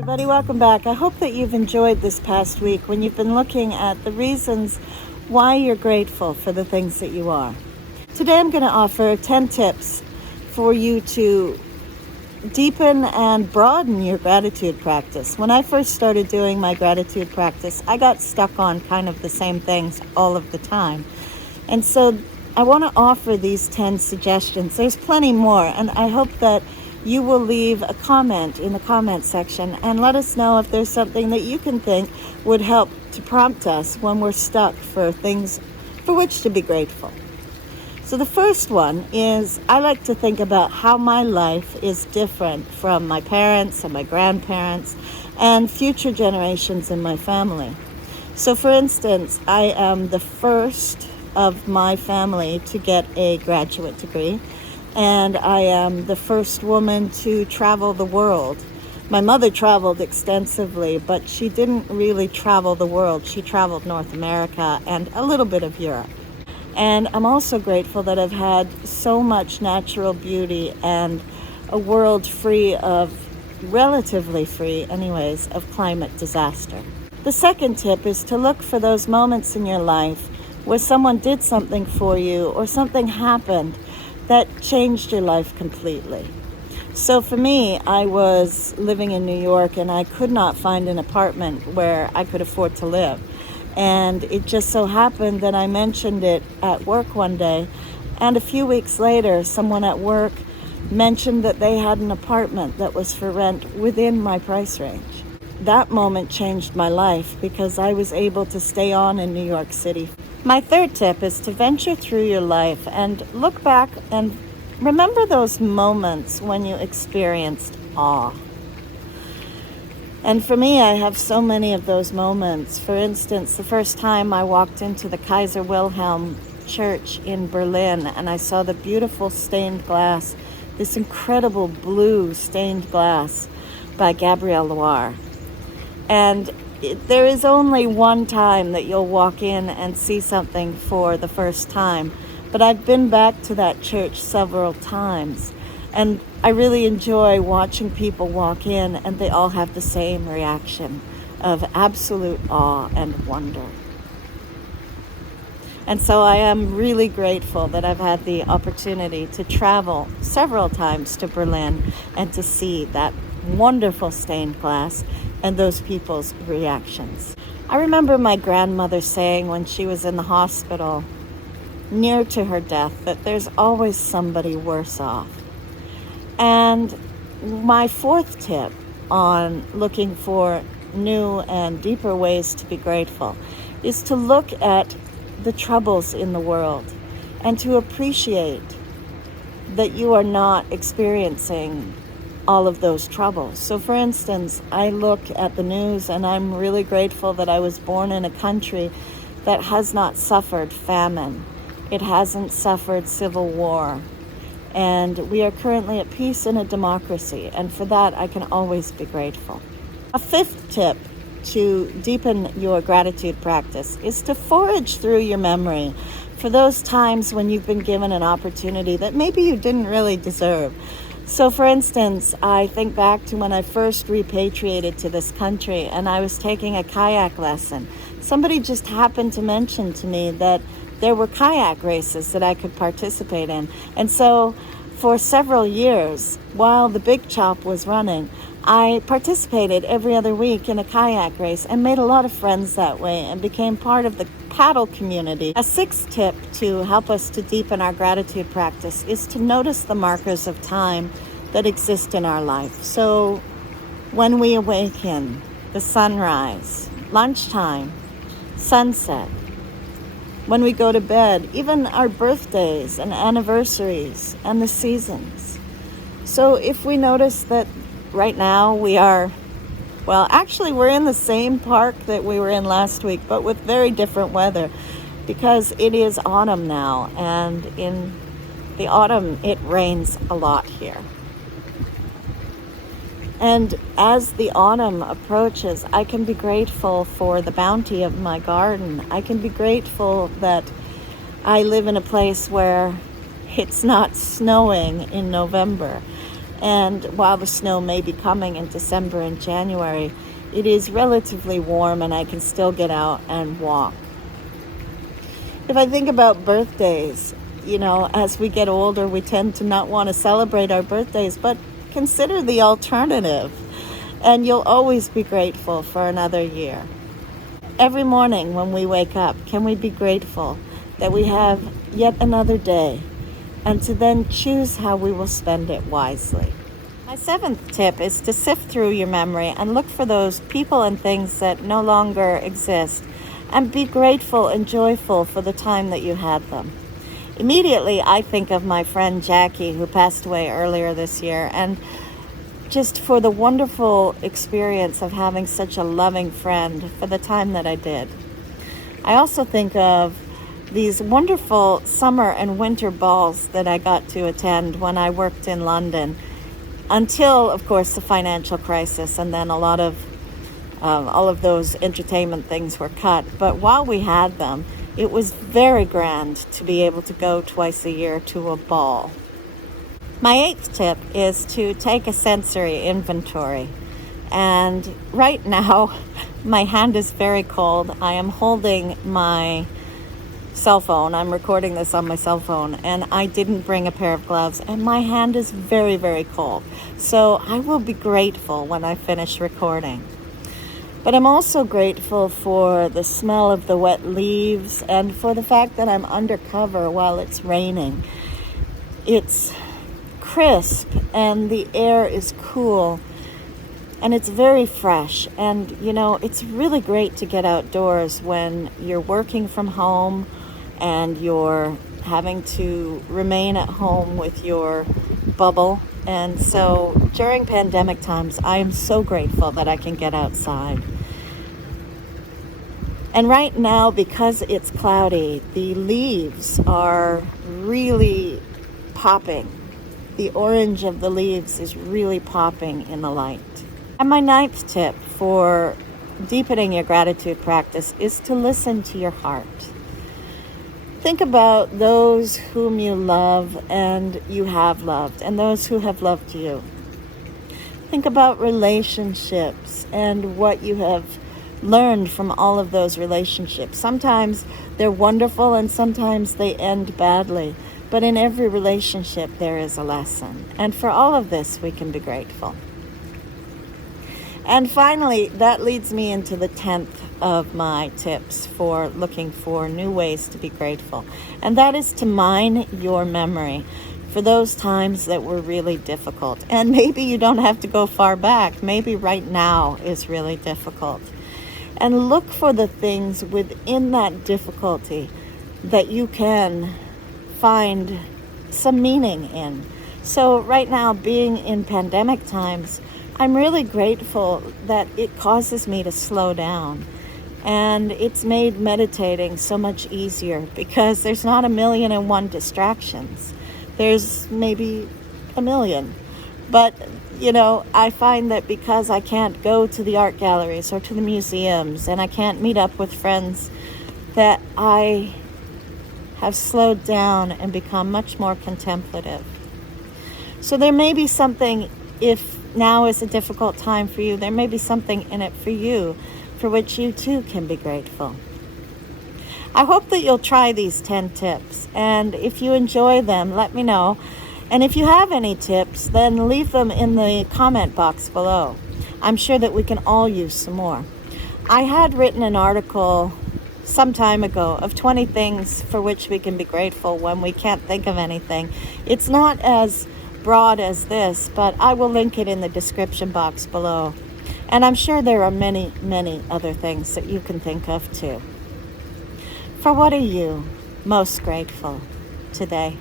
Everybody, welcome back. I hope that you've enjoyed this past week when you've been looking at the reasons why you're grateful for the things that you are. Today I'm going to offer 10 tips for you to deepen and broaden your gratitude practice. When I first started doing my gratitude practice, I got stuck on kind of the same things all of the time. And so I want to offer these 10 suggestions. There's plenty more, and I hope that you will leave a comment in the comment section and let us know if there's something that you can think would help to prompt us when we're stuck for things for which to be grateful. So the first one is, I like to think about how my life is different from my parents and my grandparents and future generations in my family. So for instance, I am the first of my family to get a graduate degree, and I am the first woman to travel the world. My mother traveled extensively, but she didn't really travel the world. She traveled North America and a little bit of Europe. And I'm also grateful that I've had so much natural beauty and a world free of, relatively free anyways, of climate disaster. The second tip is to look for those moments in your life where someone did something for you or something happened that changed your life completely. So for me, I was living in New York and I could not find an apartment where I could afford to live. And it just so happened that I mentioned it at work one day, and a few weeks later, someone at work mentioned that they had an apartment that was for rent within my price range. That moment changed my life because I was able to stay on in New York City. My third tip is to venture through your life and look back and remember those moments when you experienced awe. And for me, I have so many of those moments. For instance, the first time I walked into the 𝐠𝐫𝐼𝐵 church in Berlin and I saw the beautiful stained glass, this incredible blue stained glass by Gabrielle Loire. And there is only one time that you'll walk in and see something for the first time, but I've been back to that church several times, and I really enjoy watching people walk in and they all have the same reaction of absolute awe and wonder. And so I am really grateful that I've had the opportunity to travel several times to Berlin and to see that wonderful stained glass and those people's reactions. I remember my grandmother saying when she was in the hospital near to her death that there's always somebody worse off. And my fourth tip on looking for new and deeper ways to be grateful is to look at the troubles in the world and to appreciate that you are not experiencing all of those troubles. So for instance, I look at the news and I'm really grateful that I was born in a country that has not suffered famine. It hasn't suffered civil war. And we are currently at peace in a democracy. And for that, I can always be grateful. A fifth tip to deepen your gratitude practice is to forage through your memory for those times when you've been given an opportunity that maybe you didn't really deserve. So for instance, I think back to when I first repatriated to this country and I was taking a kayak lesson. Somebody just happened to mention to me that there were kayak races that I could participate in. And so for several years, while the Big Chop was running, I participated every other week in a kayak race and made a lot of friends that way and became part of the paddle community. A sixth tip to help us to deepen our gratitude practice is to notice the markers of time that exist in our life. So when we awaken, the sunrise, lunchtime, sunset, when we go to bed, even our birthdays and anniversaries and the seasons. So if we notice that right now we are, well, actually we're in the same park that we were in last week, but with very different weather because it is autumn now, and in the autumn it rains a lot here. And as the autumn approaches, I can be grateful for the bounty of my garden. I can be grateful that I live in a place where it's not snowing in November. And while the snow may be coming in December and January, it is relatively warm and I can still get out and walk. If I think about birthdays, as we get older, we tend to not want to celebrate our birthdays, but consider the alternative. And you'll always be grateful for another year. Every morning when we wake up, can we be grateful that we have yet another day, and to then choose how we will spend it wisely. My 7th tip is to sift through your memory and look for those people and things that no longer exist, and be grateful and joyful for the time that you had them. Immediately, I think of my friend Jackie, who passed away earlier this year, and just for the wonderful experience of having such a loving friend for the time that I did. I also think of these wonderful summer and winter balls that I got to attend when I worked in London, until, of course, the financial crisis, and then a lot of all of those entertainment things were cut. But while we had them, it was very grand to be able to go twice a year to a ball. My 8th tip is to take a sensory inventory. And right now, my hand is very cold. I am holding my cell phone. I'm recording this on my cell phone, and I didn't bring a pair of gloves, and my hand is very, very cold. So I will be grateful when I finish recording. But I'm also grateful for the smell of the wet leaves and for the fact that I'm undercover while it's raining. It's crisp and the air is cool and it's very fresh. And it's really great to get outdoors when you're working from home and you're having to remain at home with your bubble. And so during pandemic times, I am so grateful that I can get outside. And right now, because it's cloudy, the leaves are really popping. The orange of the leaves is really popping in the light. And my 9th tip for deepening your gratitude practice is to listen to your heart. Think about those whom you love and you have loved, and those who have loved you. Think about relationships and what you have learned from all of those relationships. Sometimes they're wonderful and sometimes they end badly. But in every relationship, there is a lesson. And for all of this, we can be grateful. And finally, that leads me into the 10th of my tips for looking for new ways to be grateful. And that is to mine your memory for those times that were really difficult. And maybe you don't have to go far back. Maybe right now is really difficult. And look for the things within that difficulty that you can find some meaning in. So right now, being in pandemic times, I'm really grateful that it causes me to slow down. And it's made meditating so much easier because there's not 1,000,001 distractions. There's maybe 1,000,000. But, I find that because I can't go to the art galleries or to the museums and I can't meet up with friends, that I have slowed down and become much more contemplative. So there may be something, if now is a difficult time for you, there may be something in it for you for which you too can be grateful. I hope that you'll try these 10 tips, and if you enjoy them, let me know. And if you have any tips, then leave them in the comment box below. I'm sure that we can all use some more. I had written an article some time ago of 20 things for which we can be grateful when we can't think of anything. It's not as broad as this, but I will link it in the description box below. And I'm sure there are many, many other things that you can think of too. For what are you most grateful today?